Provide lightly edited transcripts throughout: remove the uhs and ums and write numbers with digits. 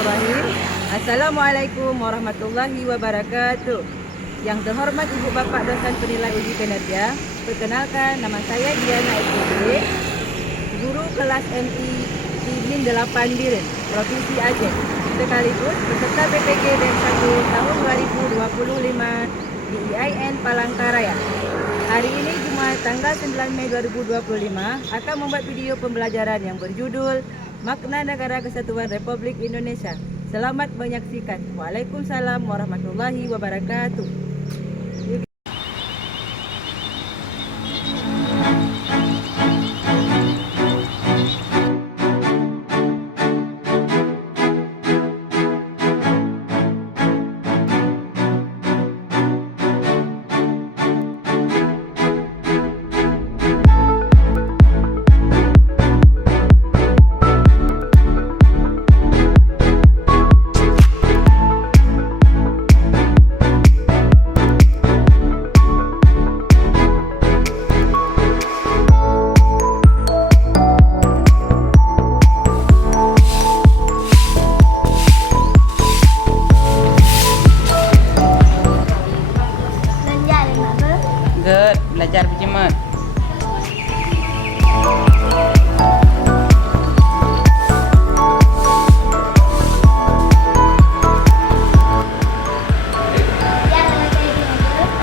Bismillahirrahmanirrahim. Assalamualaikum warahmatullahi wabarakatuh. Yang terhormat Ibu Bapak dosen penilai uji kinerja, perkenalkan nama saya Diana SPG, guru kelas MI di MIN 8 Biren, Provinsi Aceh, sekaligus peserta PPG BEM 1 tahun 2025 di IAIN Palangkaraya. Hari ini Jumat tanggal 9 Mei 2025 akan membuat video pembelajaran yang berjudul Makna Negara Kesatuan Republik Indonesia. Selamat menyaksikan. Waalaikumsalam warahmatullahi wabarakatuh. Belajar berjemaat.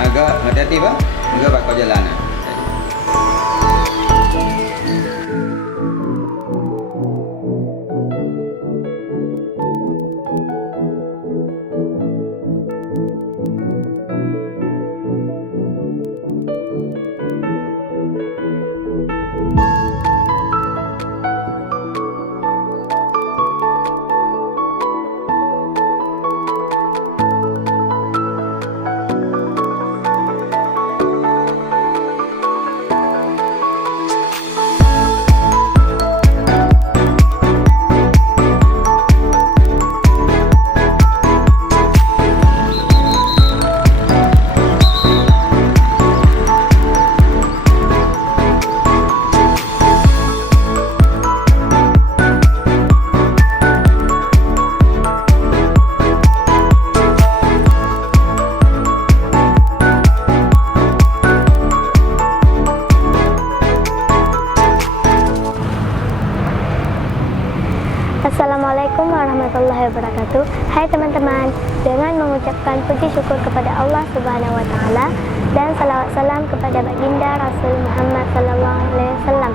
Agak hati-hati Pak. Enggak Pak, kau jalan. Assalamualaikum warahmatullahi wabarakatuh. Hai teman-teman, dengan mengucapkan puji syukur kepada Allah Subhanahu wa taala dan salawat salam kepada baginda Rasul Muhammad sallallahu alaihi wasallam.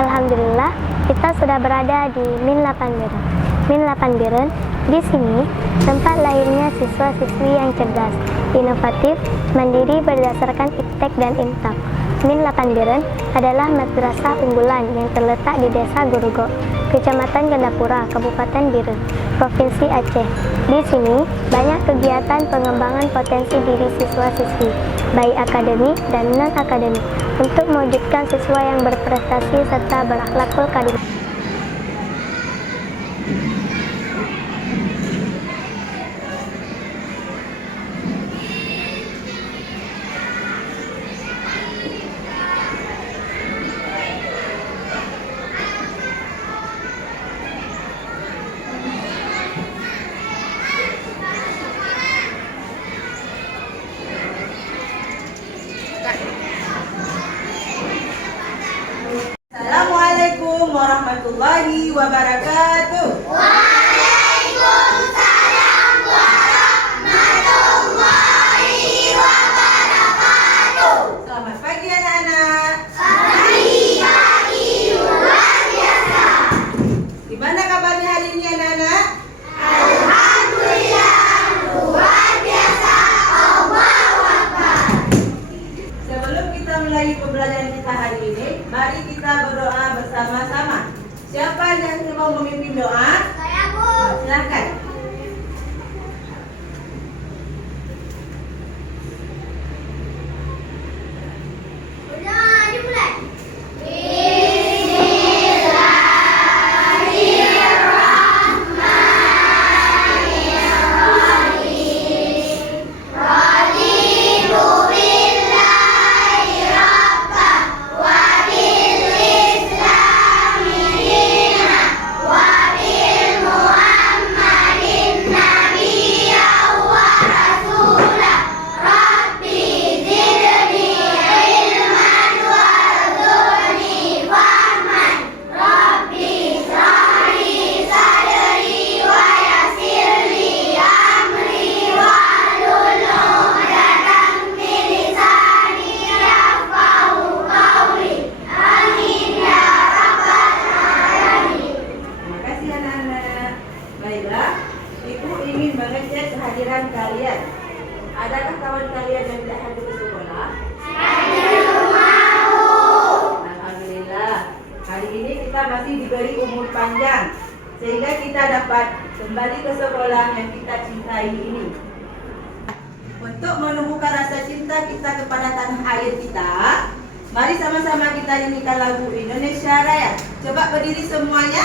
Alhamdulillah, kita sudah berada di MIN 8 Biren. MIN 8 Biren di sini tempat lahirnya siswa-siswi yang cerdas, inovatif, mandiri berdasarkan iptek dan imtak. MIN 8 Biren adalah madrasah unggulan yang terletak di Desa Gurugo, Kecamatan Gandapura, Kabupaten Biren, Provinsi Aceh. Di sini banyak kegiatan pengembangan potensi diri siswa-siswi, baik akademik dan non-akademik, untuk mewujudkan siswa yang berprestasi serta berakhlakul karimah. Assalamualaikum warahmatullahi mengecek kehadiran kalian. Adakah kawan kalian yang tidak hadir ke sekolah? Alhamdulillah. Hari ini kita masih diberi umur panjang sehingga kita dapat kembali ke sekolah yang kita cintai ini. Untuk menumbuhkan rasa cinta kita kepada tanah air kita, mari sama-sama kita nyanyikan lagu Indonesia Raya. Coba berdiri semuanya.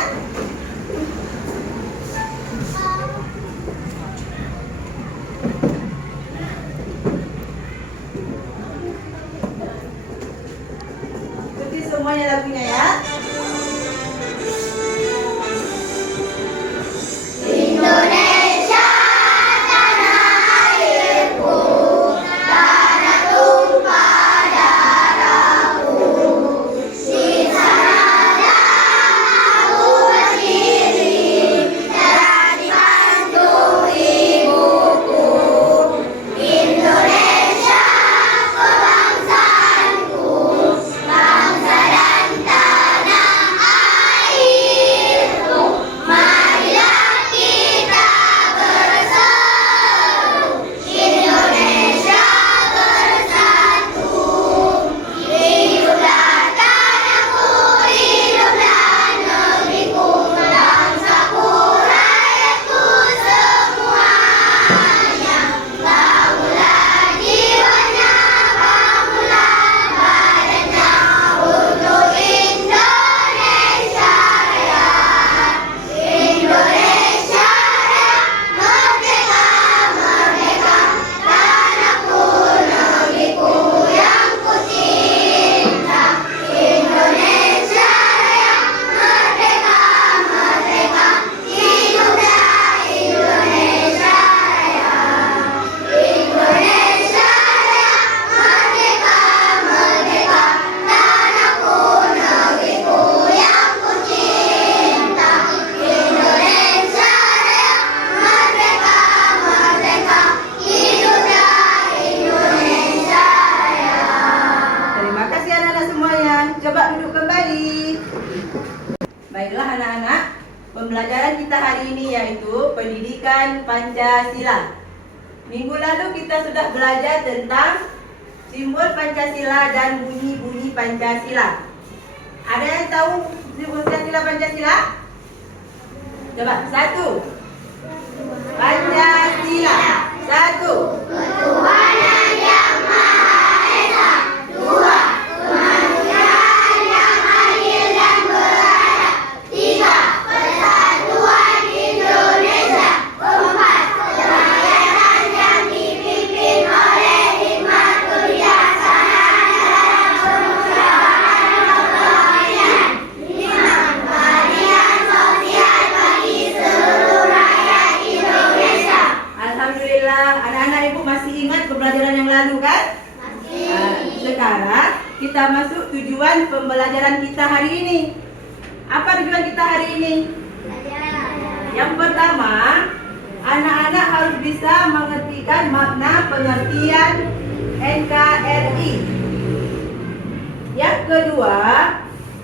Ikuti semuanya lagunya ya. Coba duduk kembali. Baiklah anak-anak, pembelajaran kita hari ini yaitu pendidikan Pancasila. Minggu lalu kita sudah belajar tentang simbol Pancasila dan bunyi-bunyi Pancasila. Ada yang tahu simbol Pancasila? Coba, satu. Pancasila. Satu. Ketuhanan yang Maha Esa. Dua. Kemanusiaan yang adil dan beradab. Tiga. Persatuan Indonesia. Empat. Kerakyatan yang dipimpin oleh hikmat kebijaksanaan dalam permusyawaratan perwakilan. Lima. Keadilan sosial bagi seluruh rakyat Indonesia. Alhamdulillah, anak-anak ibu masih ingat pembelajaran yang lalu kan? Sekarang kita masuk tujuan pembelajaran kita hari ini. Apa tujuan kita hari ini? Yang pertama, anak-anak harus bisa mengertikan makna pengertian NKRI. Yang kedua,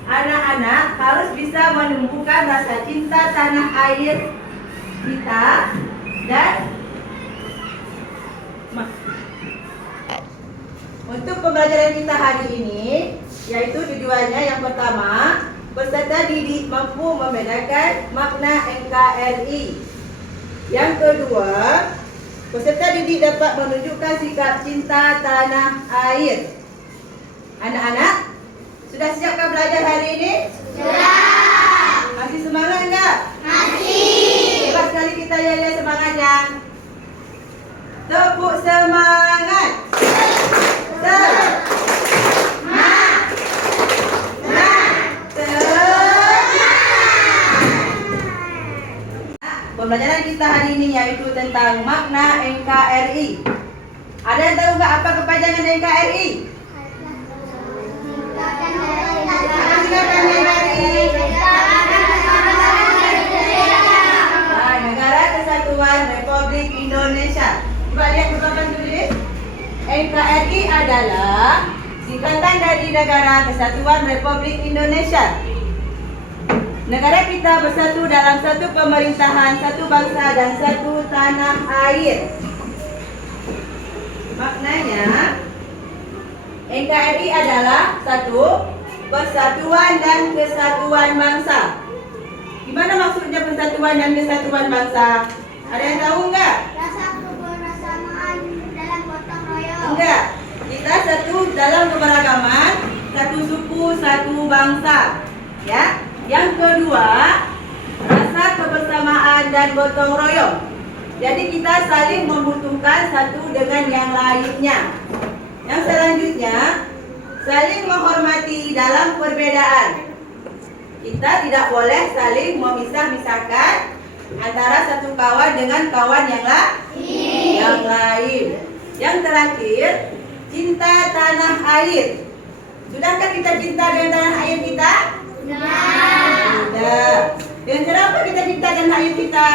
anak-anak harus bisa menumbuhkan rasa cinta tanah air kita dan untuk pembelajaran kita hari ini, yaitu tujuannya yang pertama, peserta didik mampu membedakan makna NKRI. Yang kedua, peserta didik dapat menunjukkan sikap cinta tanah air. Anak-anak, sudah siapkah belajar hari ini? Sudah. Masih semangat enggak? Masih. Hebat sekali kita ya semangatnya. Tepuk semangat. Pembelajaran kita hari ini yaitu tentang makna NKRI. Ada yang tahu nggak apa kepanjangan NKRI? Negara Kesatuan Republik Indonesia. Coba lihat papan tulis. NKRI adalah singkatan dari Negara Kesatuan Republik Indonesia. Negara kita bersatu dalam satu pemerintahan, satu bangsa dan satu tanah air. Maknanya, NKRI adalah satu, persatuan dan kesatuan bangsa. Gimana maksudnya persatuan dan kesatuan bangsa? Ada yang tahu enggak? Rasa kebersamaan dalam gotong royong. Enggak. Kita satu dalam keberagaman, satu suku, satu bangsa. Ya. Yang kedua, rasa kebersamaan dan gotong royong. Jadi kita saling membutuhkan satu dengan yang lainnya. Yang selanjutnya, saling menghormati dalam perbedaan. Kita tidak boleh saling memisah-misahkan antara satu kawan dengan kawan yang lain. Yang terakhir, cinta tanah air. Sudahkah kita cinta dengan tanah air kita? Sudah. Dengan cara apa kita cinta tanah air kita?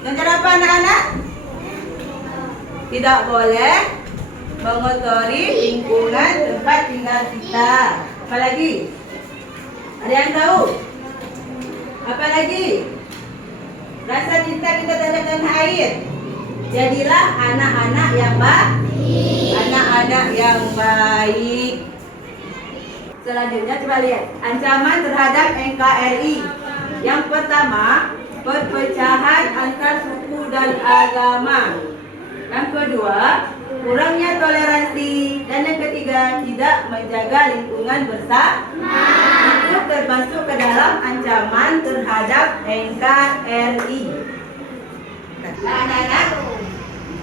Dengan cara apa anak-anak? Tidak boleh mengotori lingkungan tempat tinggal kita. Apalagi? Ada yang tahu? Apalagi? Rasa cinta kita terhadap tanah air. Jadilah anak-anak yang baik. Anak-anak yang baik. Selanjutnya coba lihat ancaman terhadap NKRI. Yang pertama, perpecahan antar suku dan agama. Yang kedua, kurangnya toleransi. Dan yang ketiga, tidak menjaga lingkungan bersama. Itu termasuk ke dalam ancaman terhadap NKRI. Nah, anak-anak,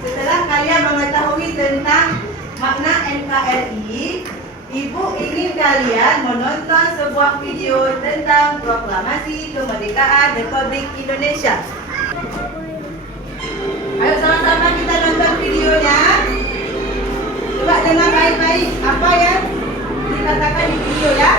setelah kalian mengetahui tentang makna NKRI, Ibu ingin kalian menonton sebuah video tentang proklamasi kemerdekaan Republik Indonesia. Ayo sama-sama kita nonton videonya. Coba dengar baik-baik apa yang dikatakan di video ya.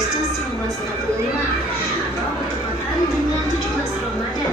Agustus 1945 atau bertepatan dengan 17 Ramadan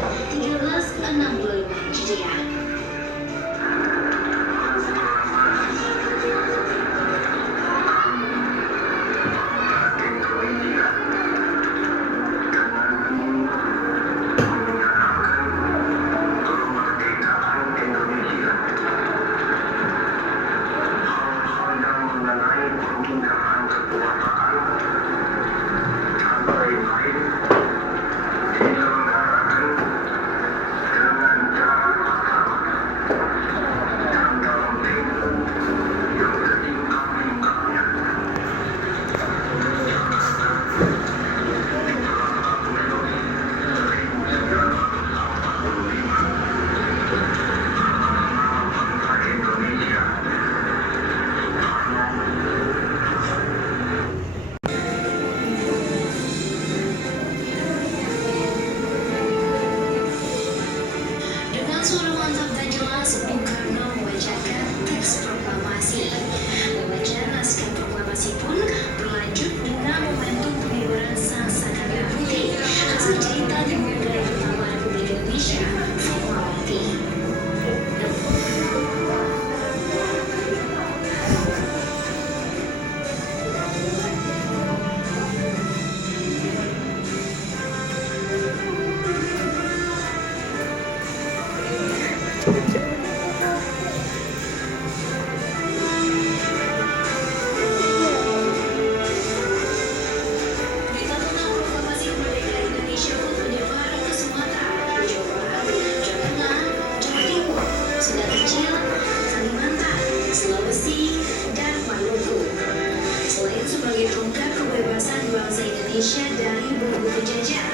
Indonesia dari belenggu penjajah.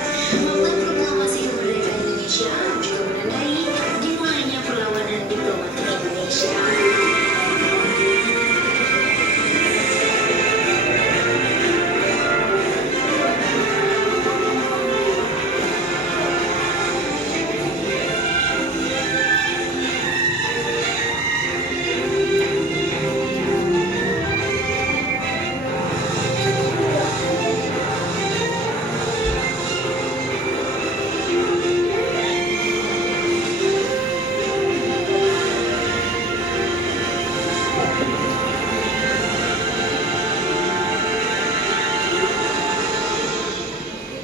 Momen proklamasi kemerdekaan Indonesia juga menandai dimulainya perlawanan diplomatik Indonesia.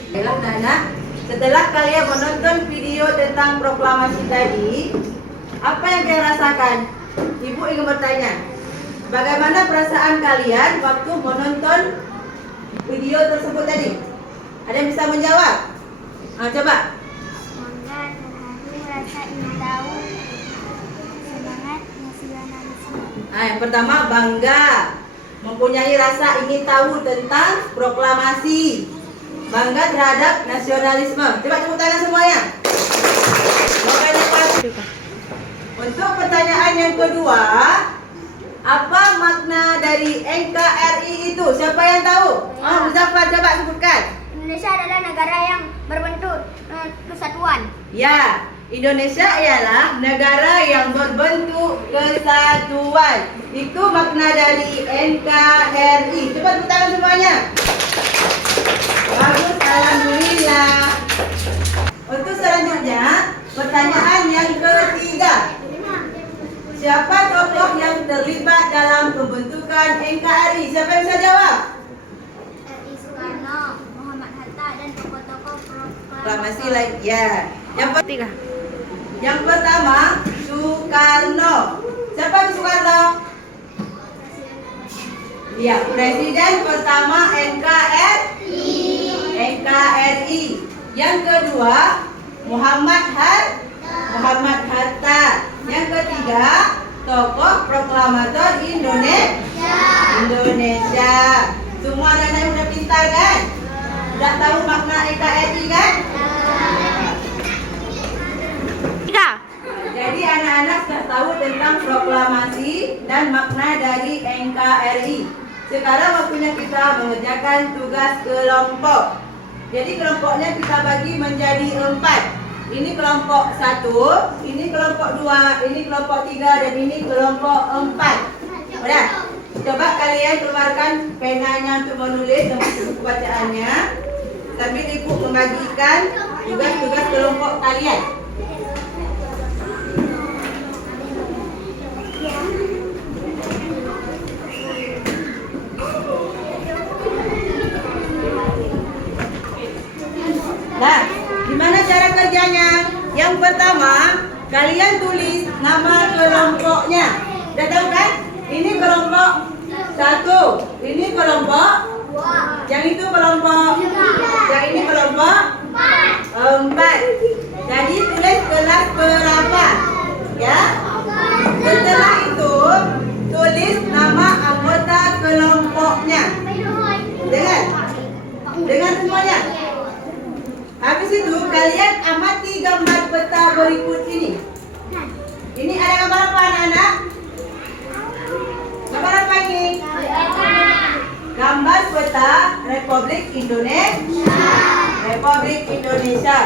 Baiklah anak-anak, setelah kalian menonton video tentang proklamasi tadi, apa yang kalian rasakan? Ibu ingin bertanya, bagaimana perasaan kalian waktu menonton video tersebut tadi? Ada yang bisa menjawab? Coba. Bangga, terharu, rasa ingin tahu, semangat, nasionalisme. Yang pertama bangga, mempunyai rasa ingin tahu tentang proklamasi. Bangga terhadap nasionalisme. Coba tepuk tangan semuanya. Untuk pertanyaan yang kedua, apa makna dari NKRI itu? Siapa yang tahu? Muzaffar, coba sebutkan. Indonesia adalah negara yang berbentuk kesatuan. Ya, Indonesia ialah negara yang berbentuk kesatuan. Itu makna dari NKRI. Coba tepuk tangan semuanya. Bagus, alhamdulillah. Untuk selanjutnya, pertanyaan yang ketiga. Siapa tokoh yang terlibat dalam pembentukan NKRI? Siapa yang bisa jawab? RI Soekarno, Muhammad Hatta, dan tokoh-tokoh Proklamasi lain. Ya. Yang ketiga. Yang pertama, Soekarno. Siapa itu Soekarno? Ya, Presiden pertama NKRI. Yang kedua, Muhammad Hatta. Yang ketiga, tokoh proklamator Indonesia. Semua anak-anak udah pintar kan? Udah tahu makna NKRI kan? Jadi anak-anak sudah tahu tentang proklamasi dan makna dari NKRI. Sekarang waktunya kita mengerjakan tugas kelompok. Jadi kelompoknya kita bagi menjadi 4. Ini kelompok 1, ini kelompok 2, ini kelompok 3, dan ini kelompok 4. Udah? Coba kalian keluarkan penanya untuk menulis dan buku bacaannya. Sambil ibu membagikan tugas-tugas kelompok kalian. Nah, gimana cara kerjanya? Yang pertama, kalian tulis nama kelompoknya. Udah tahu kan? Ini kelompok 1, ini kelompok, yang itu kelompok, yang ini kelompok 4. Jadi tulis kelas berapa, ya? Setelah itu tulis nama anggota kelompoknya. Dengar semuanya. Habis itu kalian amati gambar peta berikut ini. Ini ada gambar apa anak-anak? Gambar apa ini? Gambar peta Republik Indonesia.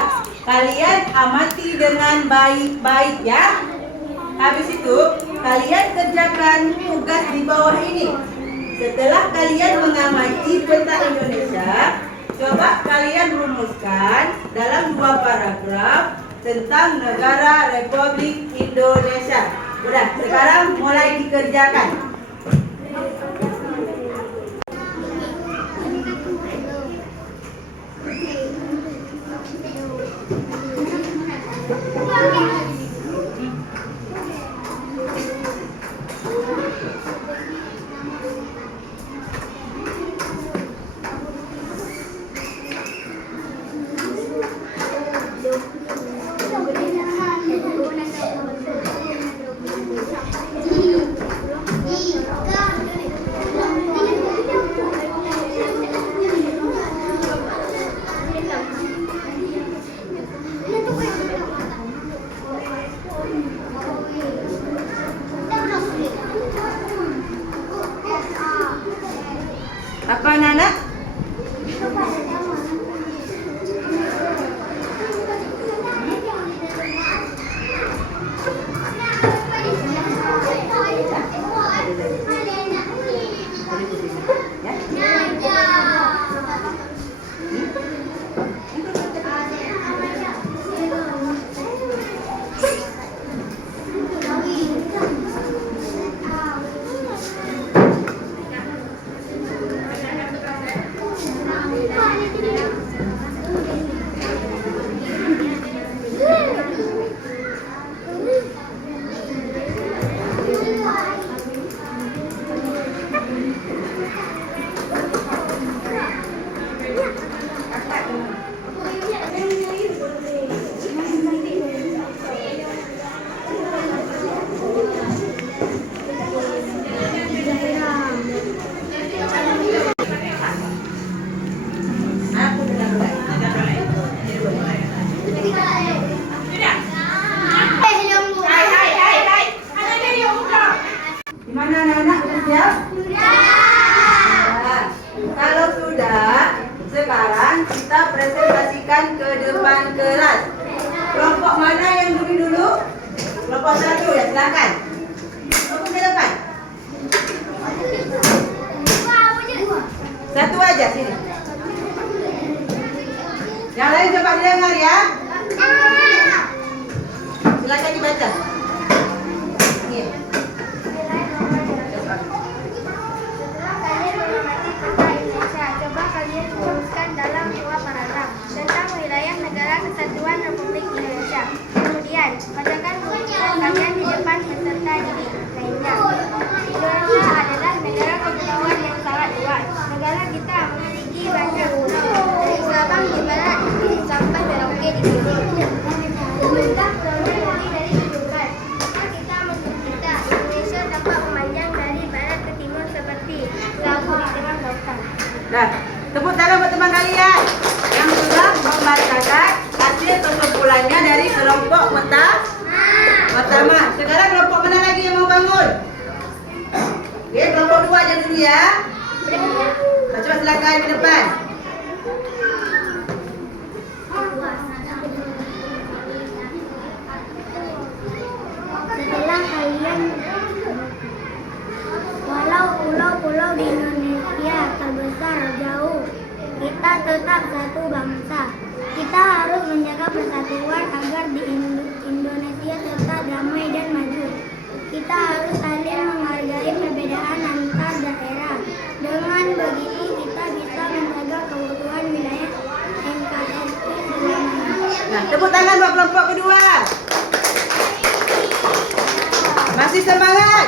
Kalian amati dengan baik-baik ya. Habis itu kalian kerjakan tugas di bawah ini. Setelah kalian mengamati peta Indonesia, coba kalian rumuskan paragraf tentang Negara Republik Indonesia. Udah, sekarang mulai dikerjakan. Apa anak-anak? Gimana anak-anak, udah siap? Sudah. Kalau sudah, sekarang kita presentasikan ke depan kelas. Kelompok mana yang dulu? Kelompok 1 ya, silakan. Kelompok ke depan. Satu aja sini. Yang lain coba didengar ya. Silakan dibaca. Iya. Coba kalian rumuskan dalam 2 paragraf tentang wilayah negara kesatuan Republik Indonesia. Kemudian, bacakan rujukan kalian di depan peserta didik lainnya. Indonesia adalah negara kepulauan yang sangat luas. Negara kita memiliki banyak pulau, dari Sabang di barat sampai Merauke di timur. Pemerintah terdiri dari keturunan. Kita Indonesia dapat memanjang dari barat ke timur seperti pulau di tengah lautan. Nah, tepuk tangan buat teman kalian yang sudah membacakan hasil kesimpulannya dari kelompok pertama. Sekarang kelompok mana lagi yang mau bangun? Oke, kelompok 2 aja dulu ya. Nah, coba silakan ke depan. Setelah kalian, walau pulau-pulau di Indonesia terbesar jauh, kita tetap satu bangsa. Kita harus menjaga persatuan agar di Indonesia tetap damai dan maju. Kita harus saling menghargai perbedaan antar daerah. Dengan begitu kita bisa menjaga keutuhan wilayah NKRI selamanya. Nah, tepuk tangan buat kelompok kedua. Masih semangat?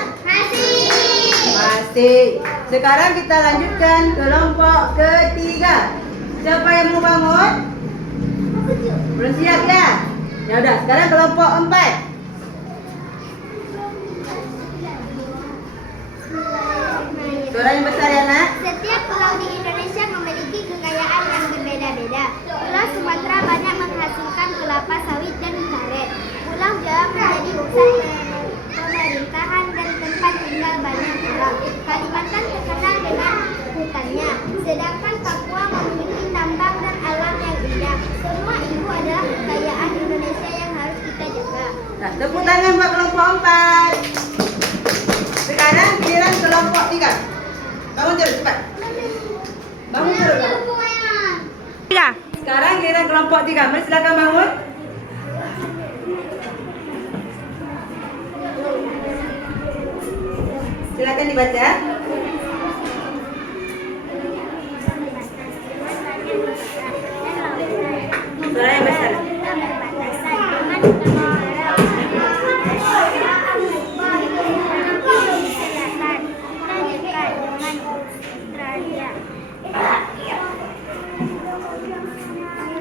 Masih. Sekarang kita lanjutkan kelompok ketiga. Siapa yang mau bangun? Belum siap ya? Ya udah, sekarang kelompok 4. Suara yang besar ya, Nak. Setiap pulau di Indonesia memiliki kekayaan yang berbeda-beda. Pulau Sumatera banyak menghasilkan kelapa sawit dan karet. Pulau Jawa menjadi pusat pemerintahan dan tempat tinggal banyak orang. Kalimantan terkenal dengan hutannya, sedangkan Papua memiliki tambang dan alam yang indah. Semua itu adalah kekayaan Indonesia yang harus kita jaga. Nah, tepuk tangan buat kelompok 4. Sekarang giliran kelompok 3. Bangun terus, cepat. Bangun terus. Sekarang giliran kelompok 3. Mari silakan bangun. Silakan dibaca. Suara yang besar.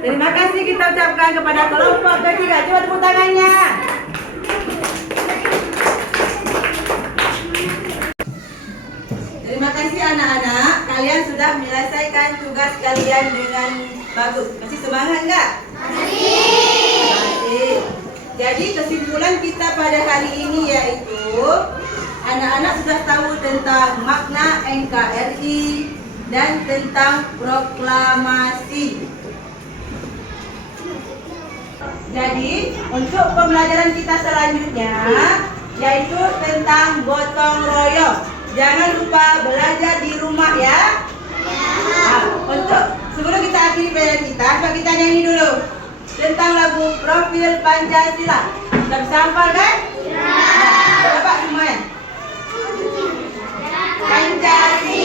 Terima kasih kita ucapkan kepada kelompok ketiga. Coba tepuk tangannya. Terima kasih anak-anak. Kalian sudah menyelesaikan tugas kalian dengan bagus. Masih semangat enggak? Masih. Jadi kesimpulan kita pada kali ini yaitu anak-anak sudah tahu tentang makna NKRI dan tentang proklamasi. Jadi, untuk pembelajaran kita selanjutnya yaitu tentang gotong royong. Jangan lupa belajar di rumah ya. Untuk sebelum kita akhiri pelajaran kita, coba kita nyanyi dulu tentang lagu Profil Pancasila. Sudah bisa hafal kan? Coba semuanya. Pancasila.